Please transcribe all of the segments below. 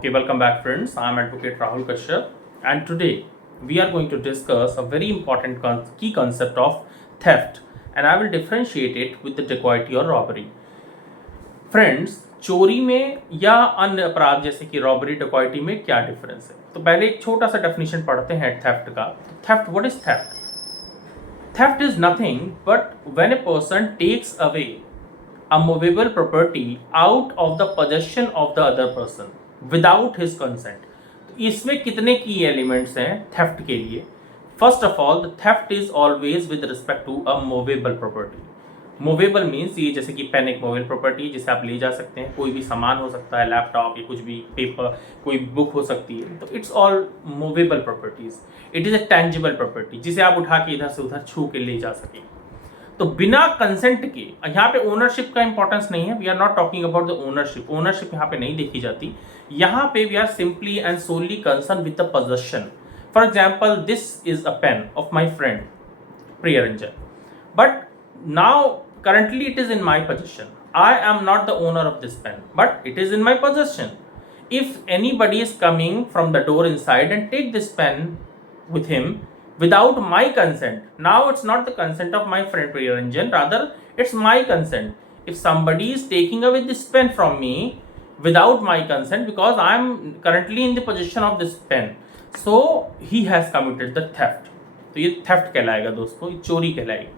Okay, welcome back, friends. I'm Advocate Rahul Kashyap, and today we are going to discuss a very important key concept of theft, and I will differentiate it with the dacoity or robbery. Friends, चोरी में या अन्य अपराध जैसे कि robbery डकॉइटी में क्या difference है? तो पहले एक छोटा सा डेफिनेशन पढ़ते हैं थेफ्ट का। Theft, what is theft? Theft is nothing but when a person takes away a movable property out of the possession of the other person without his consent. तो इसमें कितने की एलिमेंट्स हैं थेफ्ट के लिए? First of all, the theft is always with respect to a movable property. Movable means ये जैसे कि पेन एक मूवेबल प्रॉपर्टी जिसे आप ले जा सकते हैं, कोई भी सामान हो सकता है, लैपटॉप या कुछ भी पेपर, कोई बुक हो सकती है, तो it's all movable properties. It is a tangible property जिसे आप उठा के इधर से उधर छू के ले जा सकें। तो बिना कंसेंट के, यहाँ पे ओनरशिप का इंपॉर्टेंस नहीं है, we are not talking about the ownership. Ownership यहाँ पे नहीं देखी जाती। यहाँ पे we are simply and solely concern with the possession. For example, this is a pen of my friend Priyaranjan, but now currently it is in my possession. I am not the owner of this pen, but it is in my possession. If anybody is coming from the door inside and take this pen with him without my consent, now it's not the consent of my friend Priyaranjan, rather it's my consent. If somebody is taking away this pen from me without my consent, because I am currently in the possession of this pen, so he has committed the theft. तो ये theft कहलाएगा दोस्तों, ये चोरी कहलाएगी।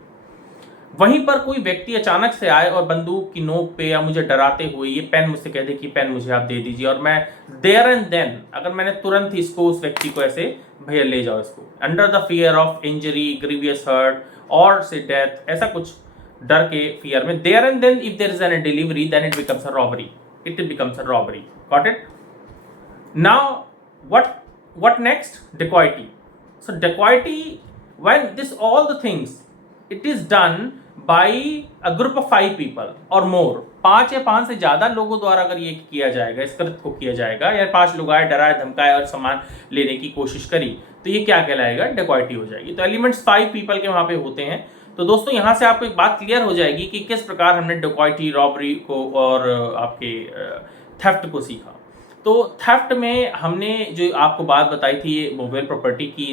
वहीं पर कोई व्यक्ति अचानक से आए और बंदूक की नोक पे या मुझे डराते हुए ये पेन मुझसे कह दे कि पेन मुझे आप दे दीजिए, और मैं देयर एंड देन, अगर मैंने तुरंत ही इसको उस व्यक्ति को ऐसे, भैया ले जाओ इसको, under the fear of injury, grievous hurt और से डेथ, ऐसा कुछ डर के फियर में, there and then if there is an delivery, then it becomes a robbery. It becomes a robbery. Got it? Now what next? Dacoity. So dacoity, when this all the things, it is done by a group of 5 people or more. 5 या 5 से ज्यादा लोगों द्वारा अगर ये किया जाएगा, इस कृत्य को किया जाएगा, या 5 लोग आए, डराए, धमकाए और सामान लेने की कोशिश करी, तो ये क्या कहलाएगा? डेकॉइटी हो जाएगी। तो एलिमेंट्स 5 पीपल के वहां पे होते हैं। तो दोस्तों, यहाँ से आपको एक बात क्लियर हो जाएगी कि किस प्रकार हमने डेकॉइटी, रॉबरी को और आपके थेफ्ट को सीखा। तो थेफ्ट में हमने जो आपको बात बताई थी, ये मोबाइल प्रॉपर्टी की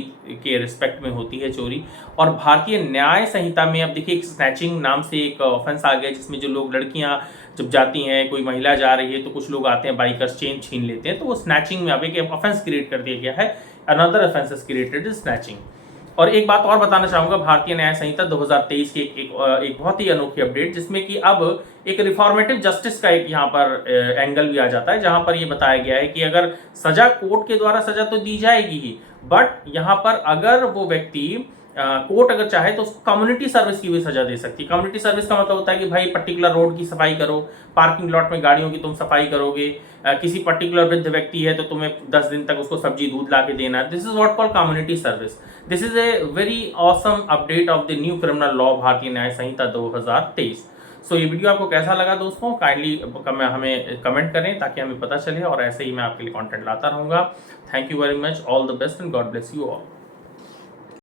के रिस्पेक्ट में होती है चोरी। और भारतीय न्याय संहिता में अब देखिए, एक स्नैचिंग नाम से एक ऑफेंस आ गया, जिसमें जो लोग, लड़कियां जब जाती हैं, कोई महिला जा रही है, तो कुछ लोग आते हैं, बाइकर्स चेन छीन लेते हैं, तो वो स्नैचिंग में अब एक ऑफेंस क्रिएट कर दिया गया है। Another offence is created is snatching. और एक बात और बताना चाहूंगा, भारतीय न्याय संहिता 2023 की एक बहुत ही अनोखी अपडेट, जिसमें कि अब एक रिफॉर्मेटिव जस्टिस का एक यहाँ पर एंगल भी आ जाता है, जहां पर ये बताया गया है कि अगर सजा कोर्ट के द्वारा सजा तो दी जाएगी ही, बट यहाँ पर अगर वो व्यक्ति कोर्ट अगर चाहे तो उसको कम्युनिटी सर्विस की भी सजा दे सकती है। कम्युनिटी सर्विस का मतलब होता है कि भाई पर्टिकुलर रोड की सफाई करो, पार्किंग लॉट में गाड़ियों की तुम सफाई करोगे, किसी पर्टिकुलर वृद्ध व्यक्ति है तो तुम्हें 10 दिन तक उसको सब्जी दूध ला के देना। This is what called community service. This is a very awesome update of the new criminal law, भारतीय न्याय संहिता 2023। सो ये वीडियो आपको कैसा लगा दोस्तों? काइंडली हमें कमेंट करें ताकि हमें पता चले, और ऐसे ही मैं आपके लिए कंटेंट लाता रहूंगा। Thank you very much, all the best and God bless you all.